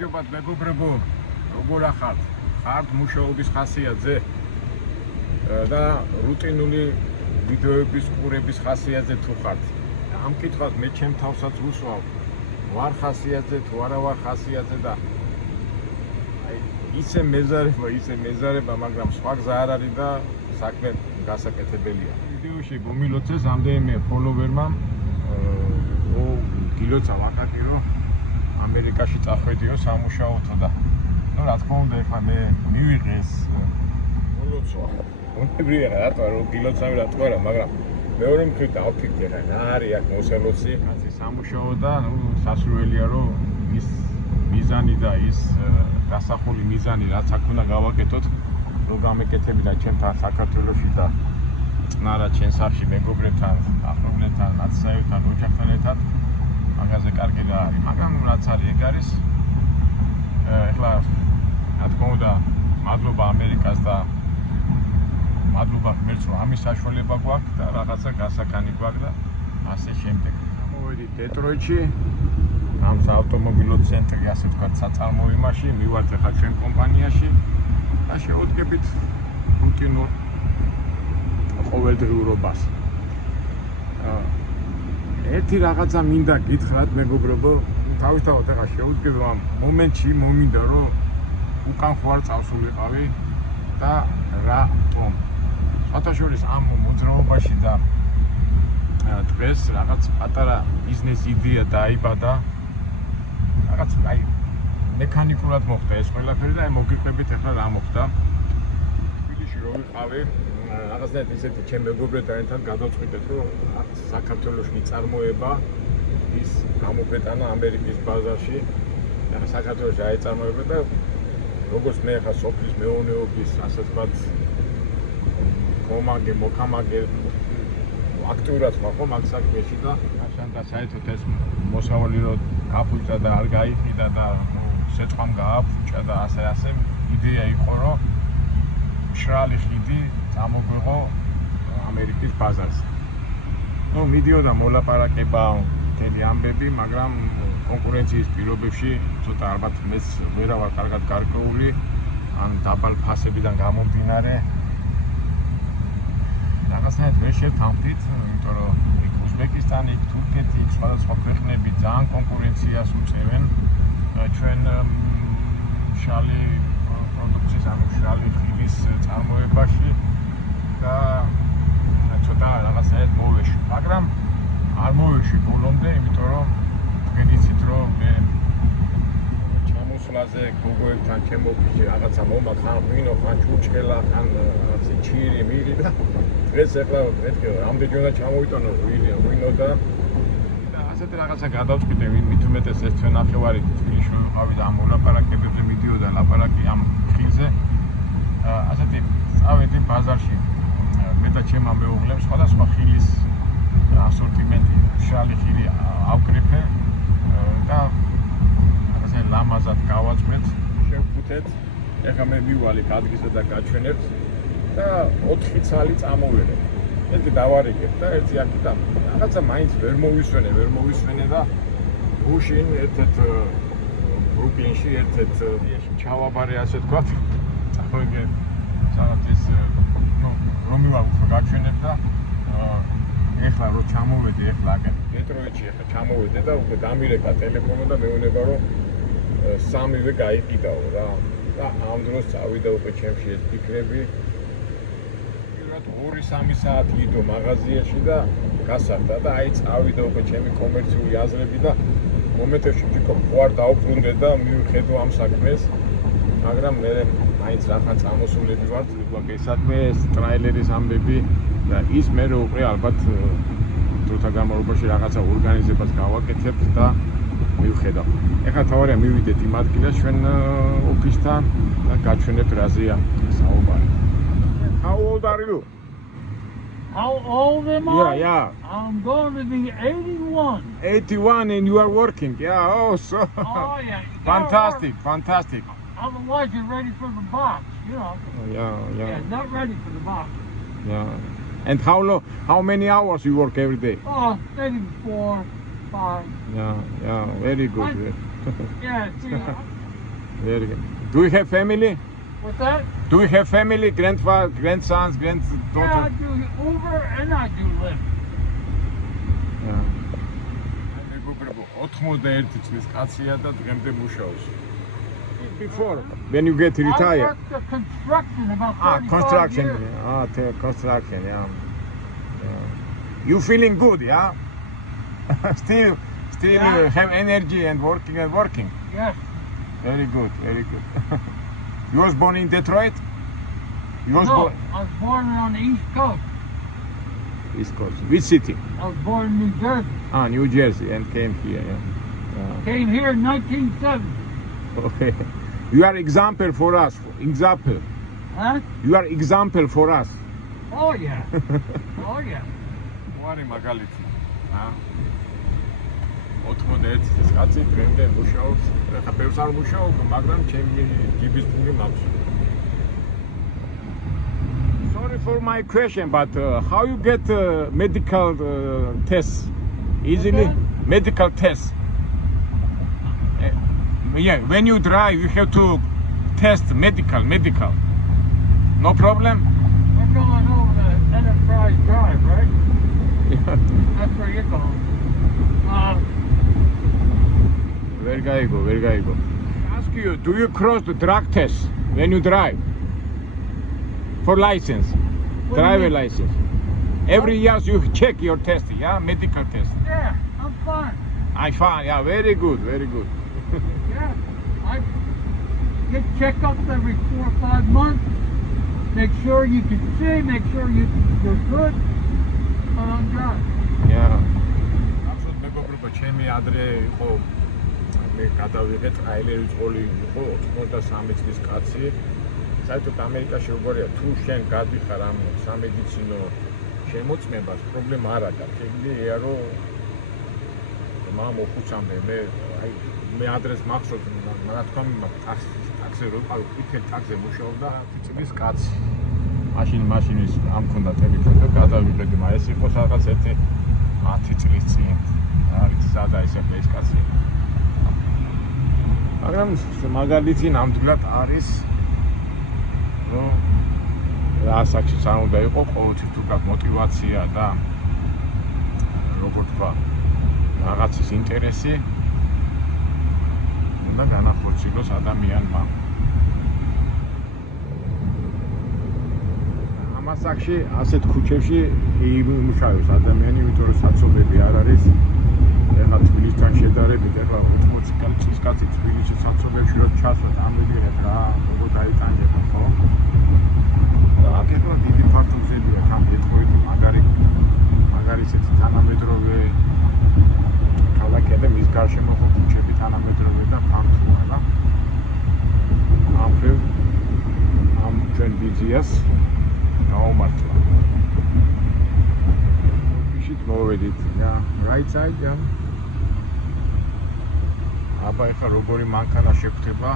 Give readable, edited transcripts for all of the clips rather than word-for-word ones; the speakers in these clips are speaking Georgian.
მოგესალმებათ მეგობრებო, როგორ ახართ? ხართ მუშაობის ხასიათზე და რუტინული ვიდეოების ყურების ხასიათზე თუ ხართ? ამ კითხვას მე ჩემ თავსაც ვუსვავ, ვარ ხასიათზე თუ არა ვარ ხასიათზე და ისე მეზარება, მაგრამ სხვა გზა არ არის და საქმე გასაკეთებელია. ვიდეოში გომილოცეს ამდენიმე ფოლოვერმა გილოცა ვაკაკი რომ ამერიკაში წახვედიო სამუშაოთო და რა თქმა უნდა ეხლა მე მივიღე ეს მოლოცვა. უნებრივია რატო რომ გილოცავი რატო არა, მაგრამ მეორე მხრივ დავფიქრე რა არის აქ მოსელოცი, კაცი სამუშაო და სასურველია რომ ის მიზანი და ის დასახული მიზანი რაც აქ უნდა გავაკეთოთ, რომ გამეკეთებინა ჩემთან საქართველოში და წნარა ჩემს სახში მეგობრებთან, ახლობლებთან, ნაცსაებთან, ოჯახთან ერთად მაგაზე კარგი რა არის, მაგრამ რაც არის ეგ არის. ეხლა რა თქმა უნდა მადლობა ამერიკას და მადლობა ღმერთს რომ ამის საშუალება გვაქვს და რაღაცა გასაკანი გვაქვს და ასე შემდეგ. მოვედით დეტროიტში, ამ საავტომობილო ცენტრი, ასე ვთქვათ, საწარმოებაში, მივართ ახლა ჩვენ კომპანიაში და შევდგებით რუტინულ ყოველდღიურობას. ერთი რაღაცა მინდა გითხრათ მეგობრებო, თავისთავად ახლა შევდგები ამ მომენტში, მომინდა რომ უკან ხوار წავსულიყავი და რატომ? საერთაშორის ამ მოძრაობაში და დღეს რაღაც პატარა ბიზნეს იდეა დაიბადა. რაღაც აი მექანიკურად მოხდა ეს ყველაფერი და აი მოგიყვებით ახლა რა მოხდა. თბილისში რო ვიყავი, რაღაცნაირად ისეთი ჩემ მეგობრებთან ერთად გადავწყვიტეთ რომ საქართველოს მიწარმოება ის გამოფეტანა ამერიკის ბაზარში. ახლა საქართველოში აეწარმოება და როგორც მე ახლა სოფლის მეურნეობის ასე ვთქვათ კომაგე მოკამაგე აქტიურად ვახო მაგ საქმეში და მაშინ და საერთოდ ეს მოსავალი რო გაფუჭდა და არ გაიყიდა და სეწყამ გააფუჭა და ასე იდეა იყო რომ მშრალი ხიდი წამოგვიღო ამერიკის ბაზარზე. ნუ მიდიოდა მოლაპარაკება მთელი ამბები, მაგრამ კონკურენციის პირობებში ცოტა ალბათ მეც ვერა ვარ კარგად გარკვეული ან დაბალ ფასებიდან გამომდინარე რაღაცნაირად ვერ შევთანხმდით, იმიტომ რომ იქ უზბეკისტანი, თურქეთი, სხვადასხვა ქვეყნები ძალიან კონკურენციას უწევენ ჩვენ მშრალი პროდუქციის, ანუ მშრალი ხიდის წარმოებაში და ცოტა რაღაცნაირად მოვეში, მაგრამ არ მოვეში ბოლომდე, იმიტომ რომ თქვენ იცით რომ მე ჩამოსვლაზე გოგოებთან ჩემ ოფისში რაღაცა მომაქვს, ხან ღვინო, ხან ჩურჩხელა, ხან რაღაცა ჩირი, მირი და დღეს ახლა მეთქე რამდენი უნდა ჩამოვიტანო ღვინო და ასეთი რაღაცა გადავწყვიტე, მით უმეტეს ეს ჩვენ ნახევარი თბილისში ვიყავი და ამ მოლაპარაკებებზე მიდიოდა ლაპარაკი ამ ხილზე. ასეთი წავედი ბაზარში მე და ჩემმა მეუღლემ სხვადასხვა ხილის ასორტიმენტი, მშრალი ხილი ავკრიფე და რაღაცა ლამაზად გავაწყვეტ, შევფუთეთ. ეხლა მე მივალე ადგილზე და გაჩვენებთ და 4 ცალი წამოვიღე. ერთი დავარიგებ და ერთი აქედან რაღაცა მაინც ვერ მოვისვენე და გუშინ ერთ-ერთ ბრუკლინში ერთ-ერთ ჩავაბარე ასე ვთქვათ. წავიგე სადაც ის რომ მივალ უფრო გაჩვენებ და ეხლა რო ჩამოვედი ეხლა აქ დეტროიტში ეხლა ჩამოვედი და უკვე დამირეკა ტელეფონო და მეუბნება რომ სამივე გაიყიდაო რა და ამ დროს წავიდა უკვე ჩემში ეს ფიქრები. პირველად 2-3 საათი იდო მაღაზიაში და გასახდა და აი წავიდა უკვე ჩემი კომერციული აზრები და მომენტებში ვთქო ხوار დაუბრუნდე და მივხედო ამ საქმეს, მაგრამ მე მაინც რახან წამოსულები ვარ, ვიგვაგე საქმე ეს ტრაილერის ამბები და ის მე რო უკვე ალბათ დროთა განმავლობაში რაღაცა ორგანიზებას გავაკეთებ და მივხედავ. ეხლა თავარია მივიდეთ იმ ადგილას ჩვენ ოფისთან და გაჩვენებთ რაზეა საუბარი. How old are you? How old am I? Yeah. I'm going to be 81. 81 and you are working. Yeah, oh so Oh, yeah. fantastic. Otherwise, you're ready for the box, you know. Yeah. Not ready for the box. Yeah. And how many hours you work every day? Oh, maybe 4, 5. Yeah, very good. Yeah, see, Very good. Do you have family? What's that? Do you have family? Grandfather, grandsons, Yeah, I granddaughter? do Uber and I do Lyft. მეგობრებო, 91 წლის კაცია და დღემდე მუშაობს. Before, when you get I retired. worked the construction about 35 Construction. years. Construction, yeah. You feeling good, yeah? still Yeah. have energy and working. Yes. Very good, very good. You was born in Detroit? You was No, born I was born on the East Coast. East Coast. Which city? I was born in New Jersey. New Jersey, and came here. Yeah. Came here in 1970. Okay. You are example for us. Example. Huh? You are example for us. Oh yeah. Oh yeah. What მაგალითი. 91 წლის კაცი დღემდე მუშაობს. ხა ბევრს არ მუშაობ, მაგრამ ჩემი ჯიბის პული მაქვს. Sorry for my question, but how you get medical tests? Easily? Okay. Medical tests. Yeah, when you drive, you have to test medical. No problem? We're going over the Enterprise Drive, right? That's where you're going. Where go? I ask you, do you cross the drug test when you drive? For license, What do you driver mean? license. Every year you check your test, yeah, medical test. Yeah, I'm fine. I found, yeah, very good. Yeah, I get checkups every 4 or 5 months. Make sure you can see, make sure you're good. I'm done. Yeah. Absolut მეგობრებო, ჩემი ადრე იყო მე გადავიღე ტრაილერის ყოლი იყო 93 წლის კაცი. საერთოდ ამერიკაში როგორია, თუ შენ გადიხარ ამ სამედიცინო შემოწმებას, პრობლემა არ აქვს. ეგრეა რომ მოხუცამდე მე ადრეს მახსოვს, რა თქმა უნდა, ტაქსი რო ყავ, თითქოს ტაქსზე მუშაობდა წლის კაცი. მაშინის ამ ქონდა ტელეფონი და გადავიყედი, მაგრამ ეს იყო რაღაც 10 წლის წინ. არის სადა ისე ეს კაცი. მაგრამ მაგალითი ნამდვილად არის რომ რა საქმეც არ უნდა იყო ყოველთვის თუ გაქვს мотиваცია და როგორ თქვა რაღაცის ინტერესი უნდა განახორციელოს ადამიანმა. ამასაკში ასეთ ქუჩებში იმუშავებს ადამიანი, იმიტომ რომ საცობები არ არის. ეხლა თბილისთან შედარებით, ეხლა 80 წლის კაცი თბილისში საცობებში რო ჩასვათ, ამბედიერად რა, როგორ დაიტანჯება, ხო? აკეთო დიდი ფართობზებია, თან ეთქოითი მაგარი ისეთი თანამედროვე ქალაქები მის გარშემო ქუჩები თანამედროვე და ფართოა და ამ ჩვენ ვიზიას გაუმართლა. ვიშით მოვედით, right side, აბა ეხლა როგორი მანქანა შეგვდება,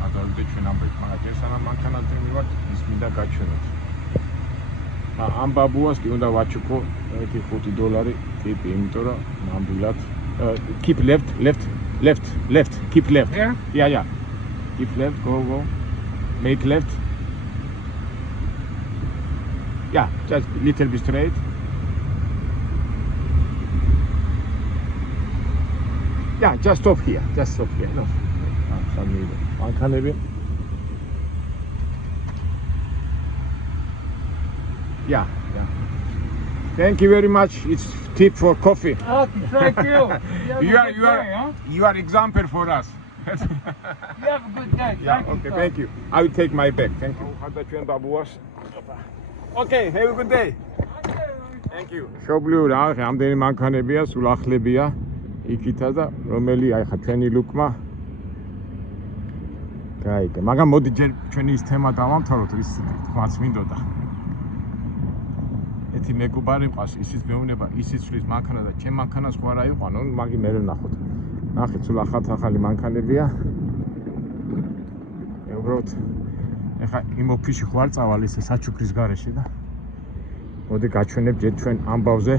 გადავიდეთ ჩვენ ამბეთ, მაგრამ ეს სანამ მანქანაზე მივართ, ის მინდა გაჩვენოთ. ამ ბაბუას კი უნდა ვაჩუქო $5 ტიპი, იმიტომ რომ ნამდვილად keep left, keep left. Here? Yeah. Keep left, go. Make left. Yeah, just little bit straight. Yeah, just stop here. No. Mანქანები. Yeah. Thank you very much. It's tip for coffee. Oh, thank you. You are example for us. You have a good day. Thank you. I will take my bag. Thank you. Okay, have a good day. Thank you. შობლიო რა, რამდენი მანქანებია, სულ ახლებია იქითა და რომელი აი ხა ჩვენი ლუკმა. გაიგე, მაგრამ მოდი ჯერ ჩვენი ის თემა დავამთავროთ, რის თქმაც მინდოდა. ეთი მეგობარი მყავს, ისიც მეუბნება, ისიც შლის მანქანა და ჩემ მანქანას ხო არა იყო, ნუ მაგი მე ვნახოთ. ნახეთ, სულ ახალი მანქანებია. უბრალოდ ეხა იმ ოფისში ხო არ წავალ ისე საჩუქრის გარეშე და მოდი გაჩვენებ ჯერ ჩვენ ამბავზე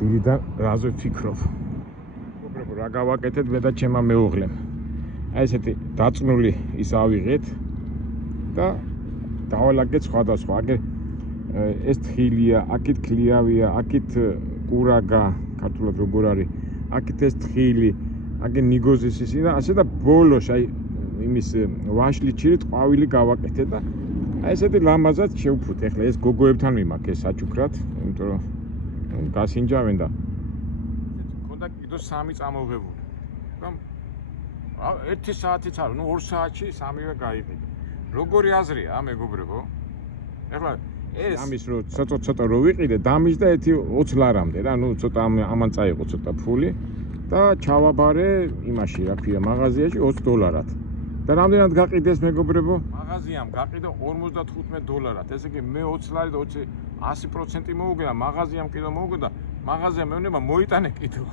დილიდან რაზე ვფიქრობ. მეგობრებო, რა გავაკეთეთ მე და ჩემმა მეუღლემ. აი ესეთი დაწნული ის ავიღეთ და დავალაგეთ სხვადასხვა. აგერ ეს თხილია, აქეთ ქლიავია, აქეთ კურაგა, ქართულად როგორ არის, აქეთ ეს თხილი, აგერ ნიგოზის ისი და ასე და ბოლოს აი იმის ვაშლიჩირით ყვავილი გავაკეთე და აი ესეთი ლამაზად შევფუთ. ეხლა ეს გოგოებთან მიმაქ ეს საჩუქრად, იმიტომ რომ გასინჯავენ და მქონდა კიდო 3 წამოღებული. და 1 საათიც არ, 2 საათში 3-ვე გაიყიდა. როგორი აზრია, მეგობრებო? ეხლა ეს ამის რო ცოტა რო ვიყიდე, დამის და 20 ლარამდე რა, ცოტა ამან წაიყო ცოტა ფული და ჩავაბარე იმაში რა ქვია, მაღაზიაში $20. და რამდენად გაყიდეს მეგობრებო? მაღაზიამ გაყიდა $55. ესე იგი მე 20 ლარი და 100% მოუგენა, მაღაზიამ კიდევ მოუგდა, მაღაზიამ მეუბნება მოიტანე კიდევ.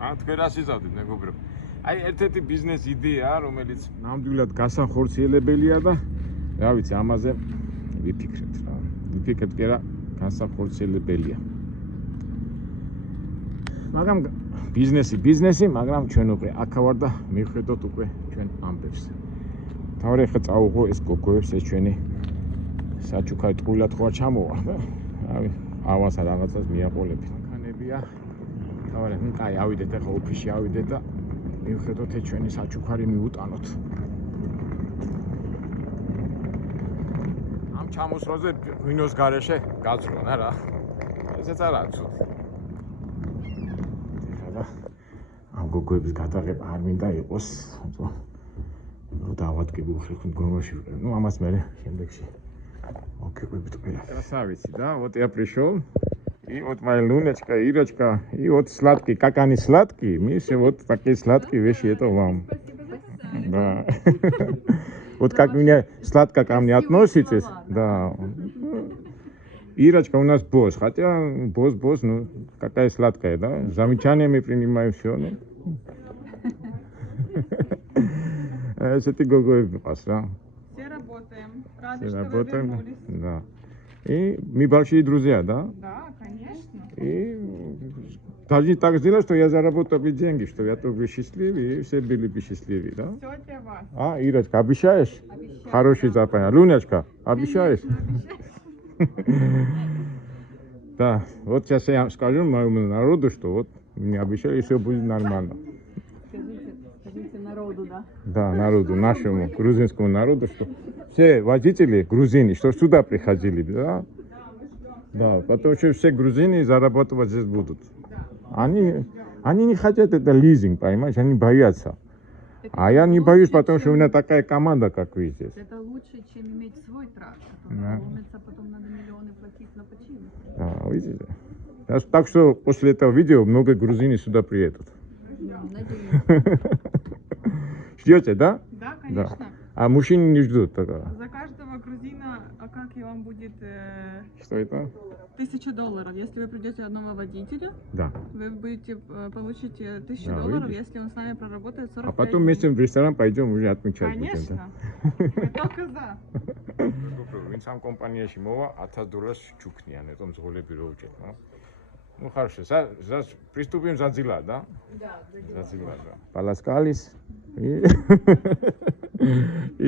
თქვენ რას იზავდით მეგობრებო? აი ერთ-ერთი ბიზნეს იდეაა, რომელიც ნამდვილად გასახორციელებელია და რა ვიცი, ამაზე ვიფიქრეთ რა. ვიფიქრეთ კი რა, გასახორციელებელია. მაგრამ ბიზნესი, მაგრამ ჩვენ უკვე აქა ვარ და მივხედოთ უკვე ჩვენ ამბებს. თავი ხა წაუღო ეს გოგოებს, ეს ჩვენი საჩუქარი ტყუილად ხო არ ჩამოვა და რავი, ავასა რაღაცას მიაყოლები. მანქანებია. თავი კაი, ავიდეთ ახლა ოფისში ავიდეთ და მივხედოთ ეს ჩვენი საჩუქარი მიუტანოთ. ამ ჩამოსვლაზე ღვინოს გარეშე გაძრონა რა. ესეც არაა ცუდი. ამ გოგოების გადაღება არ მინდა იყოს, რომ დავადგები უხერხ მდგომარეობაში. ну ამას მე შემდეგში ოკეებით ყველა. Красавицы, да? Вот я пришел. И вот моя Лунечка, Ирочка, и вот сладкий, как они сладкие, Миша, вот такие сладкие вещи, это вам. Да. Вот как меня сладко ко мне относитесь, да. Ирочка у нас босс, хотя босс, ну какая сладкая, да? Замечаниями принимаю все, ну. Если ты гогой пас, да? Все работаем. Рады, Все что работаем, вы вернулись. да. И мы большие друзья, да? Да, конечно. И даже так сделать, что я заработал бы деньги, что я тоже счастливый, и все были бы счастливы, да? Все для вас. А, Ирочка, обещаешь? Обещаю. Хороший запах. Лунечка, обещаешь? Да, вот сейчас я скажу моему народу, что вот мне обещали, все будет нормально. Скажите народу, да? Да, народу, нашему грузинскому народу, что все водители грузины, что сюда приходили, да? Да, потому что все грузины зарабатывать здесь будут. Они не хотят это лизинг, понимаешь, они боятся. А я не боюсь, потому что у меня такая команда, как вы здесь. Это лучше, чем иметь свой трактор. Да. Ломится, потом надо миллионы платить на починку. Да, видите? Так что после этого видео много грузин сюда приедут. Надеюсь. Ждете, да? Да, конечно. Да. А мужчины не ждут тогда. За каждого грузина, а как и вам будет Что это? $1000. Если вы придете одного водителя, Да. вы будете получите $1000, Да, видишь? если он с нами проработает 45 А потом вместе в ресторан пойдем уже отмечать. Конечно. Мы только за. Вин сам компанияში მოვა $1000 ჩუქნიან, ეთომ ზღოლები რო უჭეთ, მა. Ну хорошо, сейчас приступим за дела, да? Да, За дела, да. Полоскались и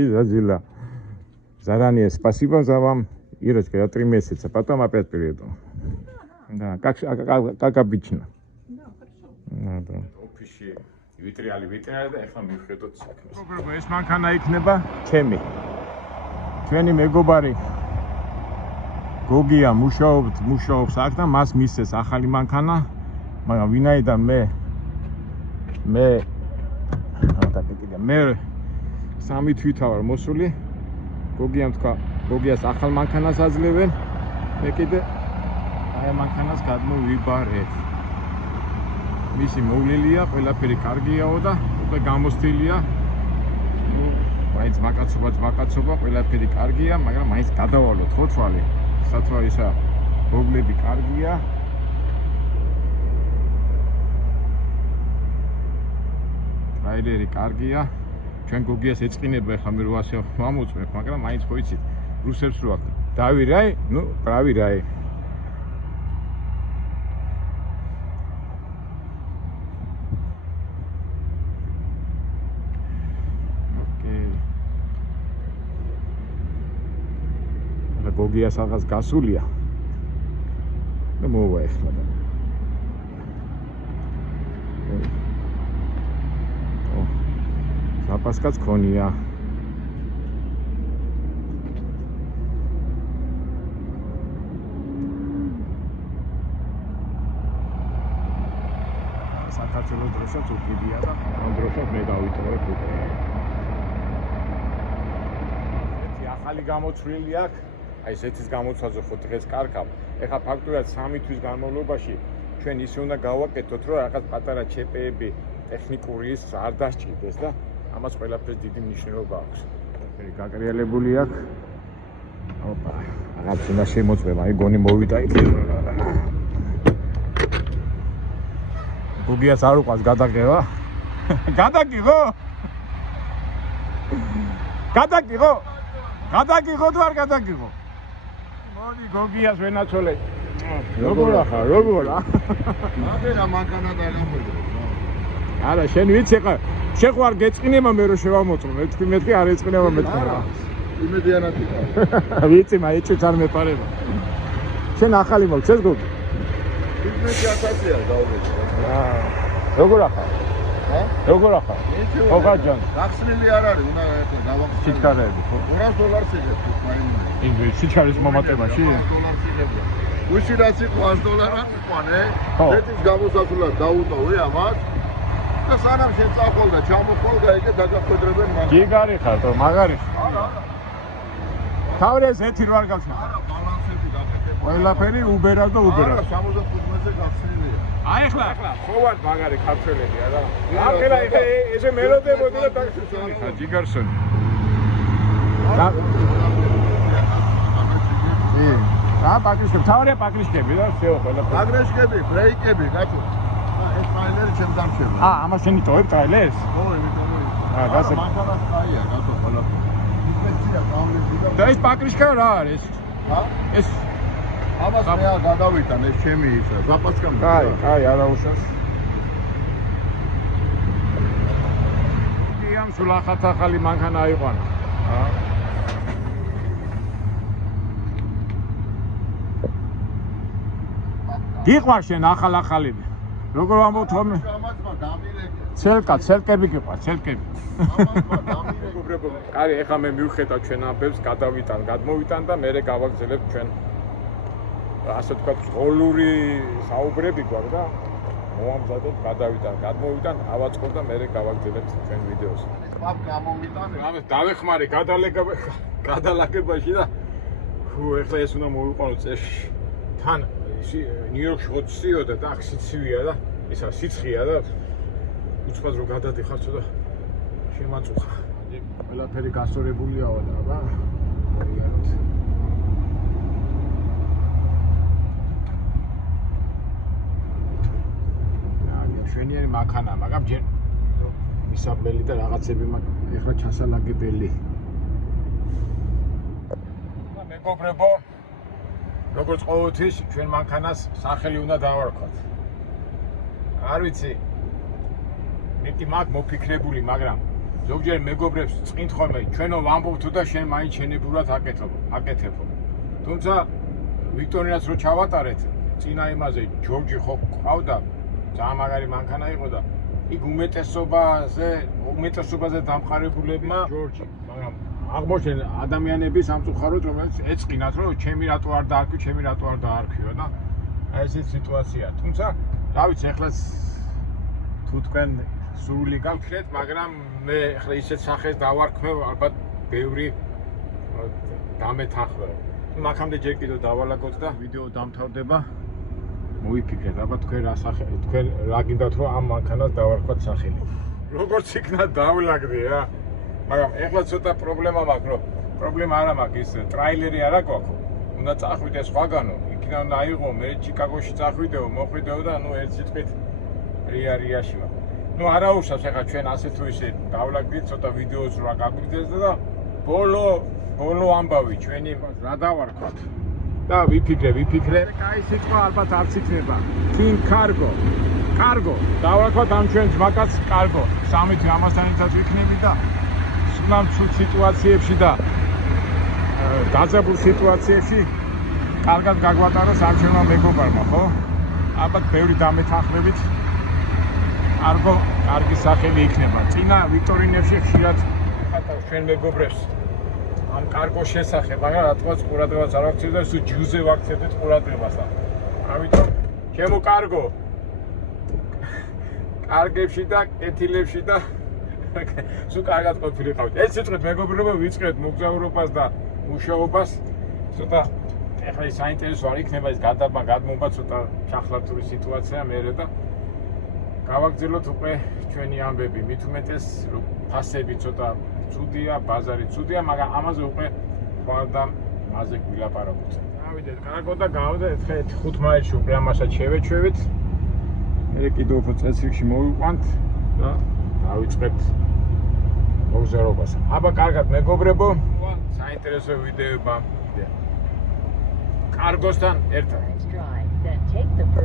за дела. Заранее спасибо за вам, Ирочка, я 3 месяца, потом опять приеду. Да, как обычно. Да, хорошо. Да. ოფისში ვიტრიალი და ეხლა მივხედოთ საქმეს. მეგობრებო, ეს მანქანა იქნება ჩემი. ჩვენი მეგობარი გოგია მუშაობს აქ და მას მისცეს ახალი მანქანა, მაგრამ ვინაიდან მე სამი თვითა ვარ მოსული, გოგიამ თქვა, გოგიას ახალ მანქანას აძლევენ, მე კიდე აი მანქანას გადმოვიბარეთ. მისი მოვლილია, ყველაფერი კარგიაო და უკვე გამოსთილია. ნუ მაინც მაკაცობა, ყველაფერი კარგია, მაგრამ მაინც გადავალოთ ხო თვალი. სათვალე ისა მოვლები კარგია. ტრაილერი კარგია. ჩვენ გოგიას ეწყინება ახლა მე 800 მომუწმებ, მაგრამ მაინც ხო იცით, რუსებს რო აქ დავირაი, ნუ პრავირაი. გოგიას რაღაც გასულია. და მოვა ეხლა და. საპასკაც ქონია. საქართველოს დროშაც უკიდია და ამ დროშას მე დავიტოვებ უკვე. ესეთი ახალი გამოცვლილი აქვს. აი ესეთის გამოცვლაზე ხო დღეს კარგავ. ეხლა ფაქტურად 3 თვის განმავლობაში ჩვენ ისე უნდა გავაკეთოთ, რომ რაღაც პატარა ჩეპეები ტექნიკური ის არ დასჭირდეს და ამას ყველაფერს დიდი მნიშვნელობა აქვს. ეს გაკრიალებული აქვს. ოპა, რაღაც უნდა შემოწმება, აი გონი მოვიდა იქ. გოგიას არ უყვარს გადაგევა. გადაგიღო? გადაგიღო? გადაგიღო თუ არ გადაგიღო? მოდი გოგიას ვენაცოლე. როგორ ახარ? როგორ? აბერა მანქანა დაგახვედრე. არა, შენ ვიცი ხა, შენ ხარ გეწყინება მე რომ შევამოწმო, მე თქვი მეთქი არ ეწყინება მეთქი. იმედიანად იყავ. ვიცი, მაიჩუც არ მეპარება. შენ ახალი მაქვს ეს გოგი? 15,000-ია დაუბრუნე. როგორ ახარ? ჰა? როგორ ახარ? ხო გაჯან. გახსნილი არ არის, უნდა ეხლა დავახსნე. სიჩქარეები ხო? $200 იღებ თუ მაინც. ინგლისში სიჩქარის მომატებაში? $200 იღებ. უსი რაც იყო $100 მიყვანე. ხო. ერთის გამოსასვლელად დაუტოვე ამას. და სანამ შენ წახვალ და ჩამოხვალ და ეგე დაგახვედრებენ მაგ. გიგარი ხარ თო, მაგარი. არა. თავი ეს ეთი რო არ გავშენ. არა, ბალანსები გაკეთებული. ყველაფერი უბერა და უბერა. არა, 75-ზე გახსნილია. აი ახლა ხო ვარ მაგარი ქართველები არა. აფელა ესე მელოდებოდი და დაქსუსონი. ჯიგარსონი. რა პაკრიშკები, თავია პაკრიშკები და всё ყველაფერი. აგრეშკები, ბრეიკები, კაცო. ეს ტრაილერი ჩემ დამჩება. ამას შენ იტოვებ ტრაილერს? ხო, იმიტომ რომ აა, გასა. მანქანა ხაია, კაცო, ყველაფერი. ინსპექცია გამლები და და ეს პაკრიშკა რა არის? ჰა? ეს ამას მე გადავიტან, ეს ჩემი ისა, ზაპასკამ. კაი, არა უშავს. კი ამ სულ ახალი მანქანა აიყვანა. აა. გიყვარ შენ ახალები. როგორ ვამბობ თორმე? ამაცმა დამირეკე. ცელკები გიყვარ, ცელკები. ამაცმა დამირეკე. უბრალოდ, კარი, ეხლა მე მივხედავ ჩვენ ამბებს, გადმოვიტან და მე გავაგზავნებ ჩვენ ასე თქვა ზღოლური საუბრები გვაქვს და მოვამზადოთ, გადმოვიტან, ავაწყობ და მე გავაგზავნებ ჩვენ ვიდეოს. ყავ გამომიტანე. დავეხმარე გადალაგებაში და ხუ ეხლა ეს უნდა მოვიყვანო წესში. თან ნიუ-იორკში 20-იოდა და აქ სიცივია და ისა სიცხეა და უცბად რო გადადიხარ ცოტა შემაწუხა. ყველაფერი გასწორებულიაო და აბა რეალურად. შვენიერი მანქანა, მაგრამ ჯერ მისაბელი და რაღაცები მაქვს ეხლა ჩასალაგებელი. მეგობრებო, როგორც ყოველთვის ჩვენ მანქანას სახელი უნდა დავარქვათ. არ ვიცი. მეტი მაგ მოფიქრებული, მაგრამ ზოგჯერ მეგობრებს წინ ხოლმე ჩვენო ვამბობ თუ და შენ მაინც შენებურად აკეთებო. თუმცა ვიქტორინას რო ჩავატარეთ, წინა იმაზე ჯორჯი ხო ყავდა, ძალიან მაგარი მანქანა იყო და იქ უმეტესობაზე დამყარებულებმა ჯორჯი, მაგრამ აღმოჩენ ადამიანები სამწუხაროდ რომელიც ეწყინათ რომ ჩემი რატო არ დაარქვიო და აი ესეთი სიტუაცია. თუმცა რა ვიცი ახლა თუ თქვენ სრული გავქრეთ, მაგრამ მე ახლა ისეთ სახეს დავარქმევ, ალბათ ბევრი დამეთანხმდა. მაგამდე ჯერ კიდევ დავალაგოთ და ვიდეო დამთავრდება. მოვიფიქრეთ, ალბათ თქვენ რა გინდათ რომ ამ მანქანას დავარქვათ სახელი. როგორც იქნა დავლაგდი რა. მაგრამ ეხლა ცოტა პრობლემა მაქვს, რომ პრობლემა არა მაქვს ის ტრაილერი არა გვაქვს. უნდა წახვიდე სხვაგანო, იქიდან უნდა აიღო, მე ჩიკაგოში წახვიდეო, მოხვიდეო და ნუ ერთ სიტყვით რიაში ვარ. ნუ არა უშავს ეხლა ჩვენ ასე თუ ისე დავლაგდით, ცოტა ვიდეოს რა გაგვიგდეს და ბოლო ამბავი ჩვენი რა დავარქვათ. და ვიფიქრე. კაი სიტყვა ალბათ არც იქნება. King Cargo. დავარქვათ ამ ჩვენ ძმაკაც კარგო. 3 ამასთან ერთად ვიქნები და სულამ ცუდ სიტუაციებში და დაძაბულ სიტუაციაში კარგად გაგვატარო სამშენებლო მეგობარმა, ხო? ალბათ ბევრი დამეთანხმებით კარგი სახელი იქნება. წინა ვიქტორინებში ხშირად ვიხატავ ჩვენ მეგობრებს ამ კარგოს შესახებ, მაგრამ რა თქმა უნდა ყურადღებას არ ვაქცევთ და სულ ჯუზე ვაქცევთ ყურადღებას. ამიტომ ჩემო კარგო კარგებში და კეთილებში და სულ კარგად ყოფილიყავით. ეს სიტყვით მეგობრებო ვიწყებთ მოგზაურობას და მუშაობას. ცოტა ეხლა ის საინტერესო არ იქნება ის გადმობა ცოტა ჩახლართული სიტუაცია მერე და გავაგრძელოთ უკვე ჩვენი ამბები. მით უმეტეს ფასები ცოტა ცუდია, ბაზარი ცუდია, მაგრამ ამაზე უკვე ხვალ მასე გვილაპარაკოთ. გავიდეთ, კარგო და გავდეთ 5 მაისში უკვე ამასაც შევეჩვევით. მე კიდევ უფრო წესრიგში მოვიყვანთ და დავიწყებთ მოგზაურობას. აბა კარგად მეგობრებო, საინტერესო ვიდეოება კარგოსთან ერთად. Drive, then take the first